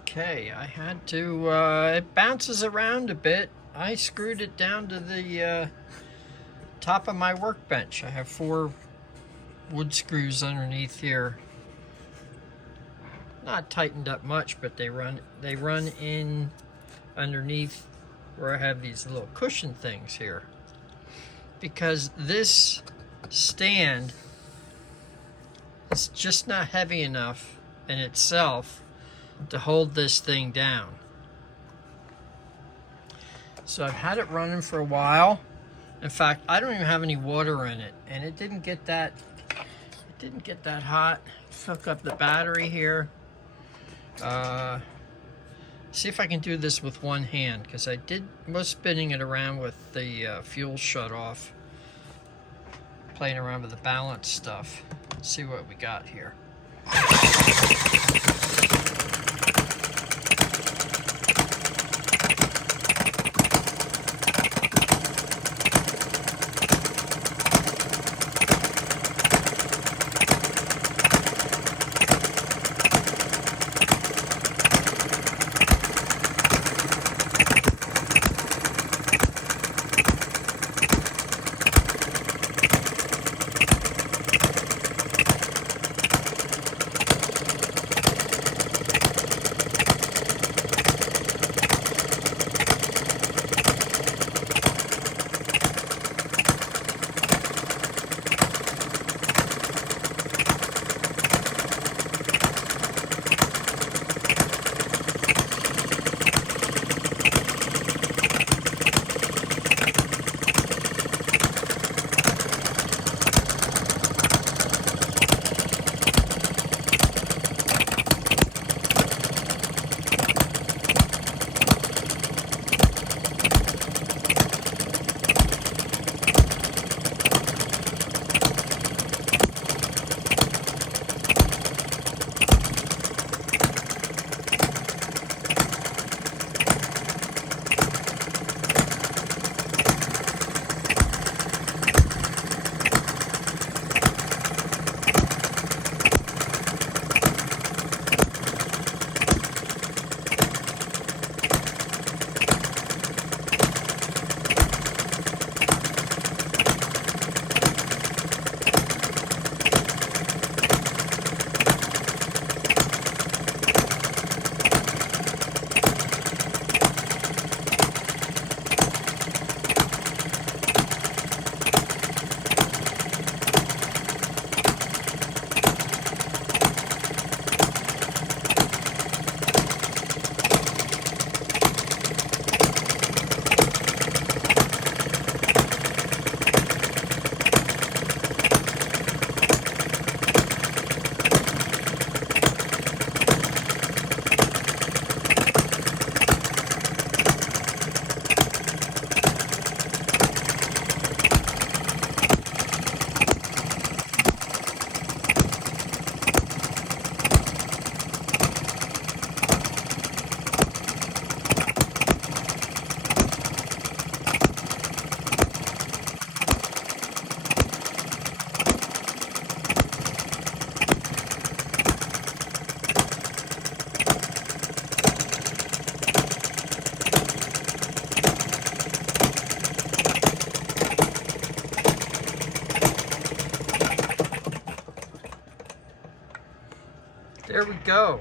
Okay, I had to, it bounces around a bit. I screwed it down to the top of my workbench. I have 4 wood screws underneath here. Not tightened up much, but they run in underneath where I have these little cushion things here. Because this stand is just not heavy enough in itself to hold this thing down. So I've had it running for a while. In fact, I don't even have any water in it, and it didn't get that hot. Hook up the battery here. See if I can do this with one hand, because I was spinning it around with the fuel shut off, playing around with the balance stuff. Let's see what we got here. There we go.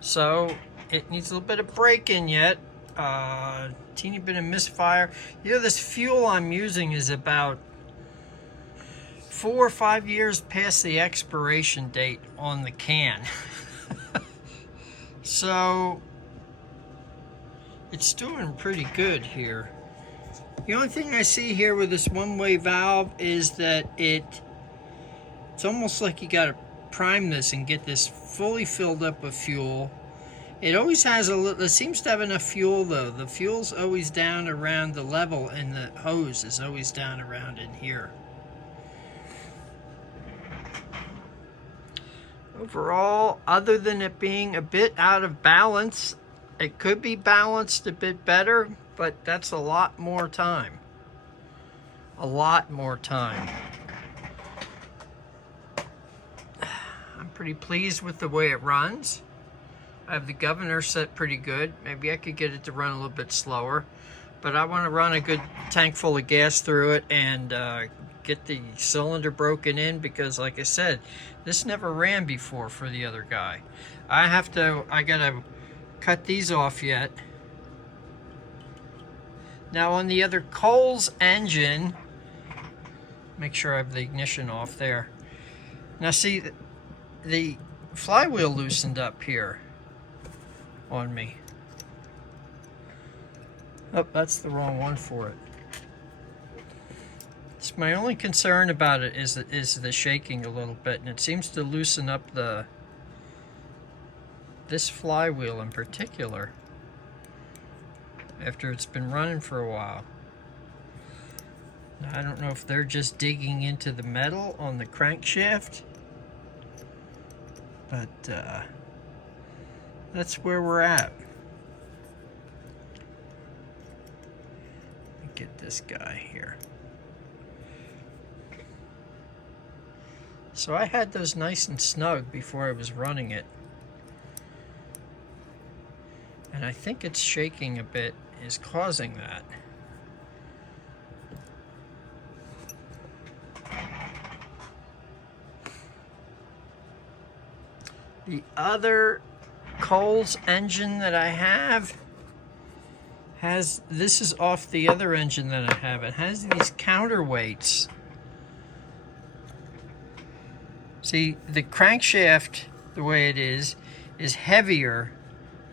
So it needs a little bit of braking yet. Teeny bit of misfire. You know, this fuel I'm using is about 4 or 5 years past the expiration date on the can. So it's doing pretty good here. The only thing I see here with this one-way valve is that it's almost like you gotta prime this and get this fully filled up with fuel. It always has a little, it seems to have enough fuel though. The fuel's always down around the level and the hose is always down around in here. Overall, other than it being a bit out of balance, it could be balanced a bit better, but that's a lot more time. A lot more time. I'm pretty pleased with the way it runs. I have the governor set pretty good. Maybe I could get it to run a little bit slower. But I want to run a good tank full of gas through it and get the cylinder broken in, because like I said, this never ran before for the other guy. I gotta cut these off yet. Now on the other Coles engine, make sure I have the ignition off there. Now see, the flywheel loosened up here on me. Oh, that's the wrong one for it. It's my only concern about it is the shaking a little bit, and it seems to loosen up this flywheel in particular after it's been running for a while. Now, I don't know if they're just digging into the metal on the crankshaft, but that's where we're at. Get this guy here. So I had those nice and snug before I was running it, and I think it's shaking a bit is causing that. The other Coles engine that I have this is off the other engine that I have. It has these counterweights. See, the crankshaft, the way it is heavier.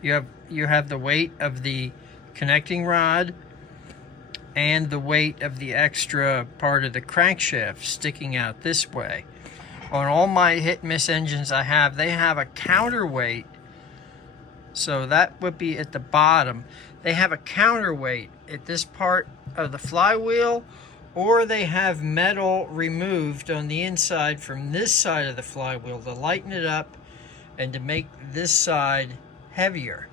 You have the weight of the connecting rod and the weight of the extra part of the crankshaft sticking out this way. On all my hit and miss engines I have, they have a counterweight. So that would be at the bottom. They have a counterweight at this part of the flywheel, or they have metal removed on the inside from this side of the flywheel to lighten it up and to make this side heavier.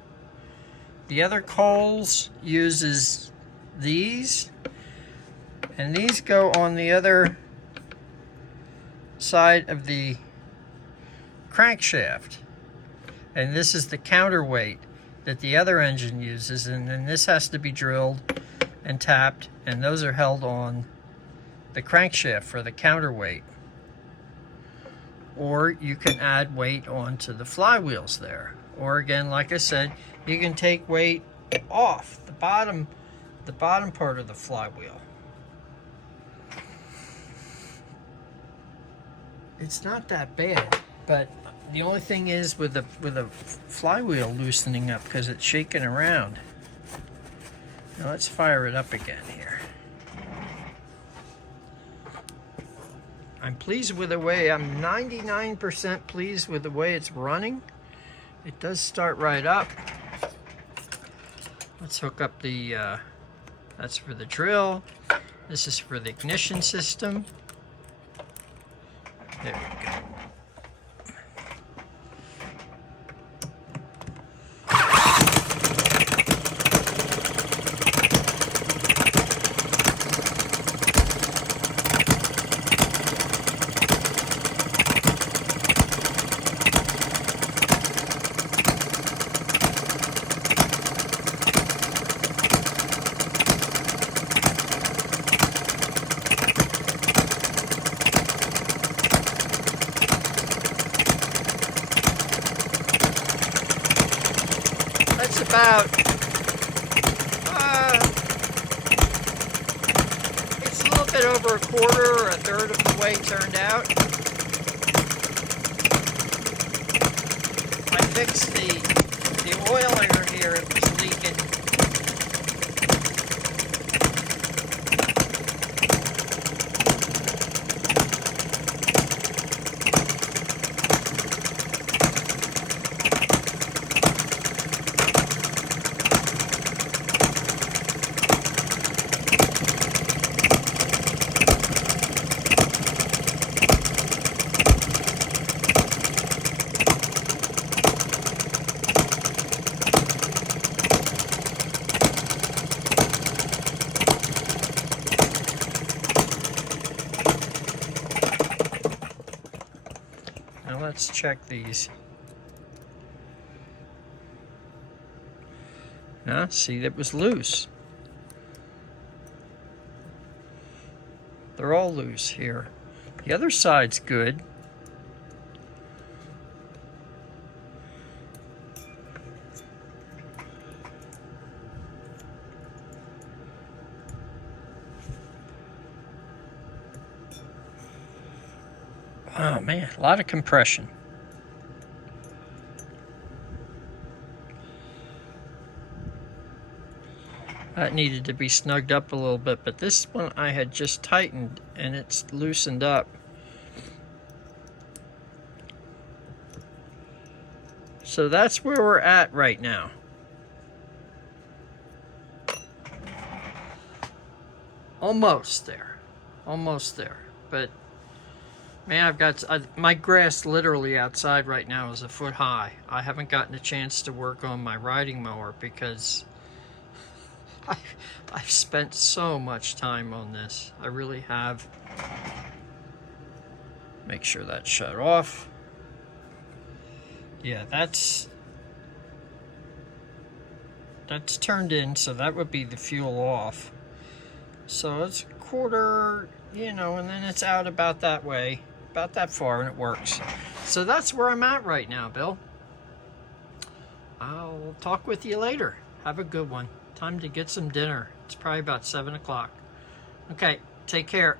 The other Coles uses these, and these go on the other side of the crankshaft. And this is the counterweight that the other engine uses, and then this has to be drilled and tapped, and those are held on the crankshaft for the counterweight. Or you can add weight onto the flywheels there. Or again, like I said, you can take weight off the bottom part of the flywheel. It's not that bad, but the only thing is with the flywheel loosening up because it's shaking around. Now let's fire it up again here. I'm pleased with the way, I'm 99% pleased with the way it's running. It does start right up. Let's hook up the, that's for the drill. This is for the ignition system. There we go. That's about, it's a little bit over a quarter or a third of the way turned out. I fixed the oiler here, it was leaking. Now let's check these. Huh? See, that was loose. They're all loose here. The other side's good. Oh man, a lot of compression. That needed to be snugged up a little bit, but this one I had just tightened and it's loosened up. So that's where we're at right now. Almost there. Almost there. But man, I've got my grass literally outside right now is a foot high. I haven't gotten a chance to work on my riding mower because I've spent so much time on this. I really have. Make sure that's shut off. Yeah, that's turned in, so that would be the fuel off. So it's a quarter, you know, and then it's out about that way, about that far, and it works. So that's where I'm at right now, Bill. I'll talk with you later. Have a good one. Time to get some dinner. It's probably about 7 o'clock. Okay, take care.